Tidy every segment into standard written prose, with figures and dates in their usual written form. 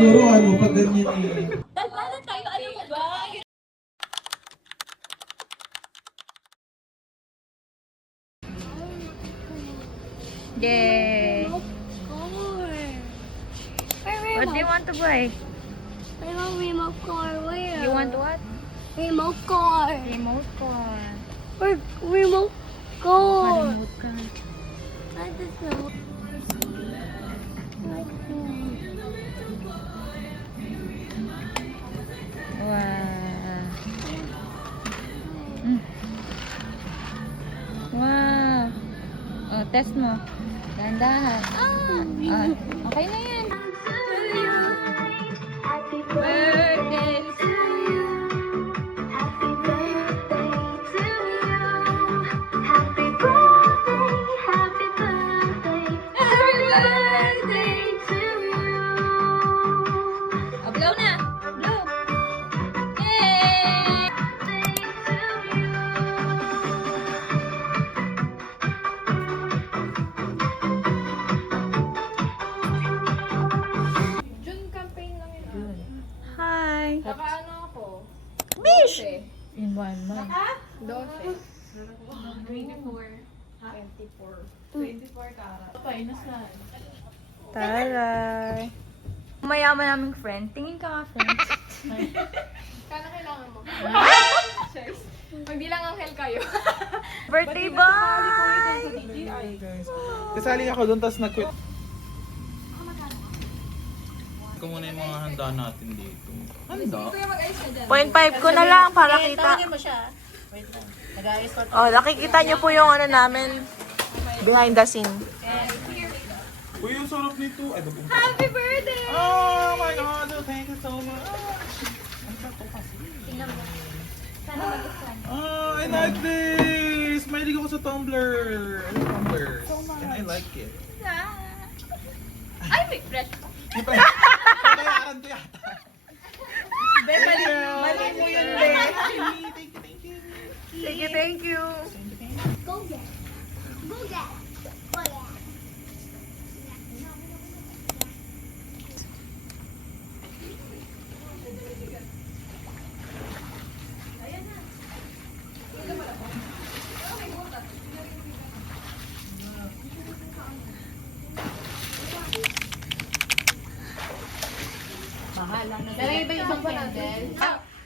siguro pag ganyan eh. Dalbalan tayo, ano mo ba? Yay! What do you want to buy? I want remote car. Where? You want what? Remote car. Remote car. Where? Remote car. Remote car. I just know. Wow. Mm. Wow. Oh, test mo. Dahan-dahan. Okay na yan. Happy Birthday to you. Happy birthday to you. Happy birthday. Happy birthday. Happy birthday to you. Oh, blow na. Blow. Yay! June campaign lang yun. Hi. Saka ano ako? Bish! 12. In 1 month. 12. 24. 24 karat. Taray. Mayaman naming friend. Tingin ka nga, friend. Kano kailangan mo? Cheers. Magbilang ang hell kayo. Birthday boy! Guys, kasali ako doon, tapos nag-quit. Ito muna yung mga handa natin dito. Handa? 0.5 ko na lang para kita. Oh, nakikita niyo po yung ano namin behind the scene. Uy, yung sarap nito. Ay, doon. Happy birthday! Oh my God! Thank you so much. Oh, I like this! Mahilig ako sa tumbler. I like tumblers. And I like it. Ay, may fresh. Yung pa, pinayaran ko yata. Mali mo yun, be. Thank you, thank you. Thank you, thank you. Go get. Go get. Oh yeah. Pero iba ibang candle.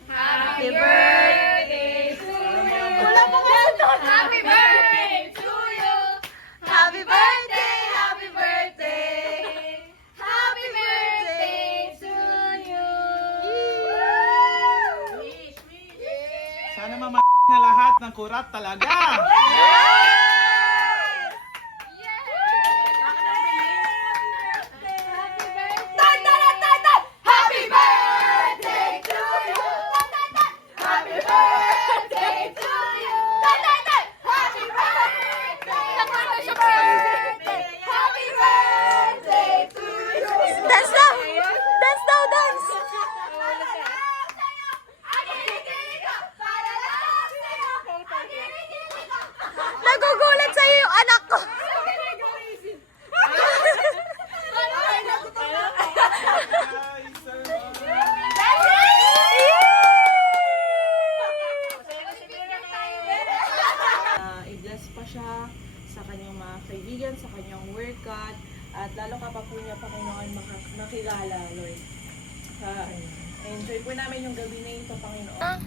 Happy birthday to you. Wala pa nga doon. Happy birthday to you. Happy birthday, happy birthday. Happy birthday to you. Sana mama na lahat ng kurat talaga. Happy birthday to you. Happy birthday to you. Happy birthday. Happy birthday to you. Dance now. Dance now, dance. Nagugulat sa'yo yung anak ko. I-bless pa siya sa kanyang mga kaibigan, sa kanyang workout, at lalo ka pa po niya, Panginoon, makilala, Lord. Enjoy po namin yung gabi na ito, Panginoon.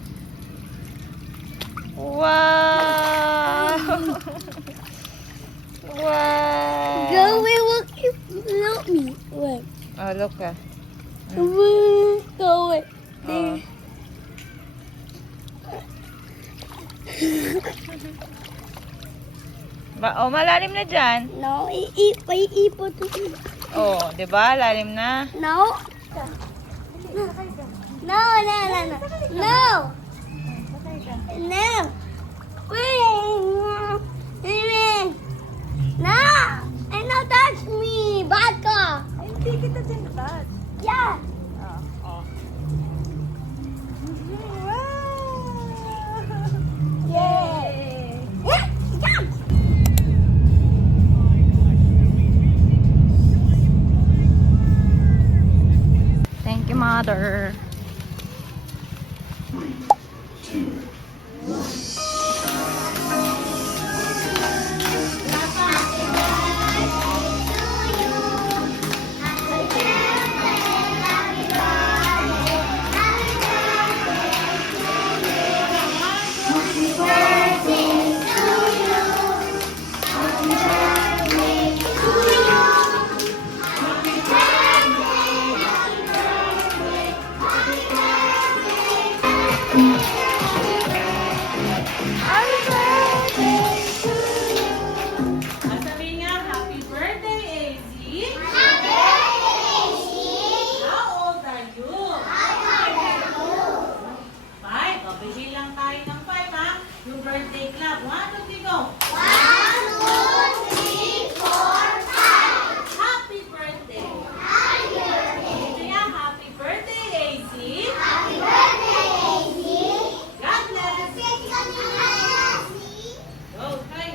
Wow! Wow! Go away. Look me. Wait. Oh, look ka. Go away. Oh. Malalim na dyan. No, iipot. Oh, 'di ba? Lalim na. No. No. No. Wait. No. And now touch me. Bad ka. Hindi kita tinatouch. Yeah. Yay. Yeah. Jump. Bibilang tayo ng 5 ha. Yung birthday club. 1, 2, 3, go! 1, 2, 3, 4, 5. Happy birthday! Kaya happy birthday, AC! Happy birthday, AC. God bless! Go, try.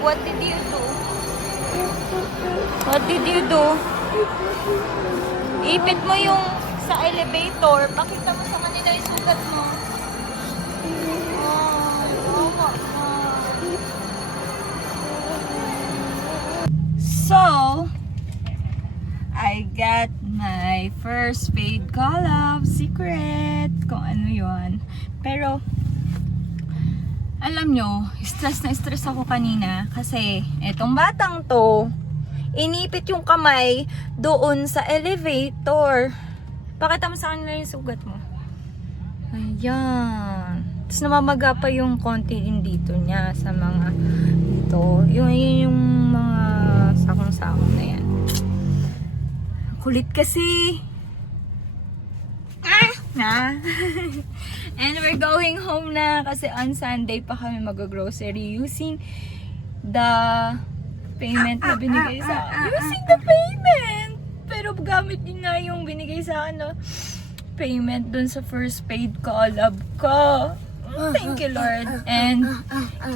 What did you do? What did you do? Ipit mo yung sa elevator. Pakita mo sa kanila yung sugat mo. So, I got my first paid collab secret. Kung ano yon. Pero, alam nyo, stress na stress ako kanina kasi etong batang to, inipit yung kamay doon sa elevator. Pakita mo sa kanila yung sugat mo. Ayan. Tapos namamaga pa yung konti din dito niya sa mga dito. Yung mga sakong-sakong na yan. Kulit kasi. And we're going home na kasi on Sunday pa kami mag-grocery using the payment na binigay sa akin. Using the payment! Pero gamit din nga yung binigay sa akin na payment dun sa first paid collab ko. Thank you, Lord. And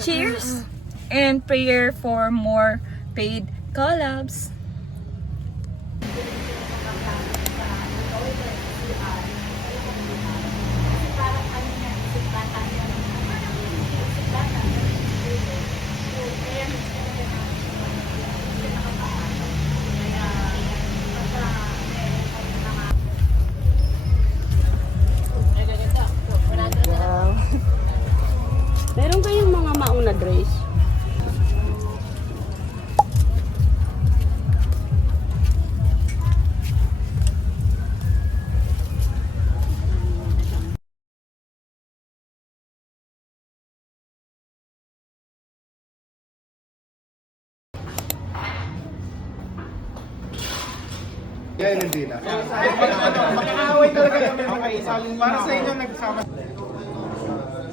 cheers and prayer for more paid collabs. Meron kayong mga maong na dress? Yan, hindi na. Makiaway talaga kami mga isalin para sa inyo nagsama.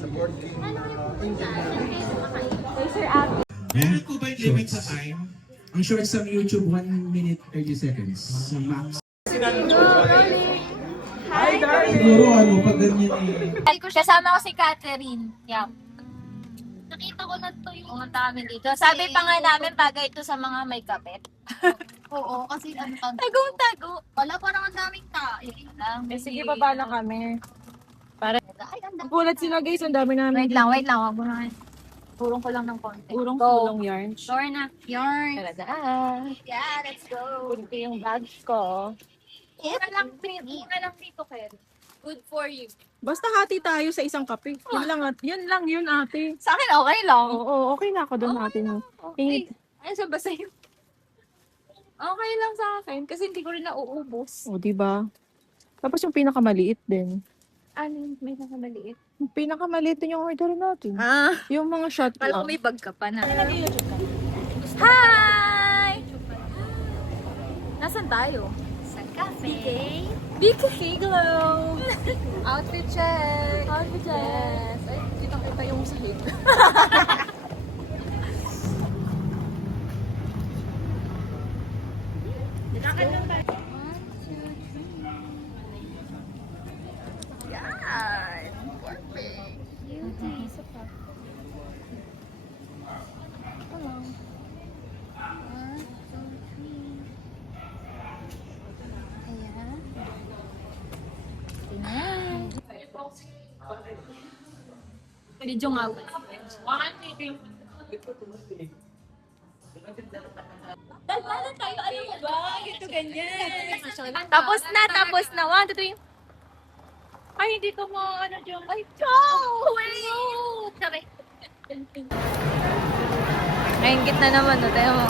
Support team. Meron po ba yung limit sa time? Ang shorts ng YouTube, 1 minute 30 seconds. So max. Hi, darling! Siguro ano, pag ganyan eh. Kasama ko si Catherine. Yeah. Nakita ko na to yung mga namin dito. Sabi pa nga namin bagay ito sa mga may kapit. Oo, kasi ano pa. Tagong-tago. Wala parang ang daming tao. Sige, baba na kami. Ay, ang dami. Gulat sila guys, ang dami namin. Wait lang. Wag mo na. Purong ko lang ng konti. Urong-urong yarn. Sure na. Yarn. Talaga. Yeah, let's go. Kunti yung bags ko. Mura lang dito, Ken. Good for you. Basta hati tayo sa isang kape. Yun lang yun ate. Sa akin, okay lang. Oo, okay na ako doon ate. Okay. Ayun sa basa yun. Okay lang sa akin kasi hindi ko rin nauubos. O, diba? Tapos yung pinakamaliit din. Ano, may nakamaliit. Yung pinakamaliit din yung order natin. Yung mga shot Kala ko lang. may bag ka pa na. Hi! Nasaan tayo? Sa cafe. BK Glow! Outfit check. Outfit check. Ay, kitang-kita yung sahig. Yan! Perfect! Video nga. Paano tayo? Ano mo ba? Ito ganyan. Tapos na. 1, 2, 3. Ay, hindi ko mo ano dyan. Ay, go! Nainggit na naman, no? Tayo mo.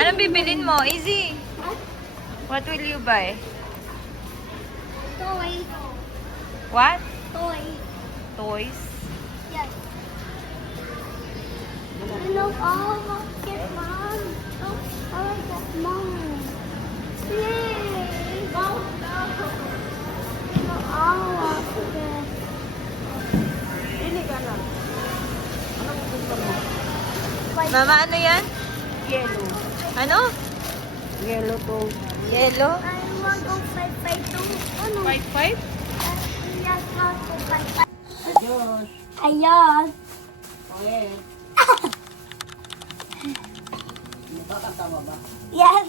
Anong bibilin mo? Easy. What will you buy? Toy. What? Toy. Toys? Yes. Look, oh, look at mom. Look, oh, look at mom. Yay! Go, go. Look, oh, look at this. Hindi ka na. Ano mo gusto mo? Mama, ano yan? Yellow. Ano? Yellow to. Yellow? I want to fight too. Ano? 5-5? Yes, want to fight. Adios. Ayos. Okay. Nakakatawa ba? Yes.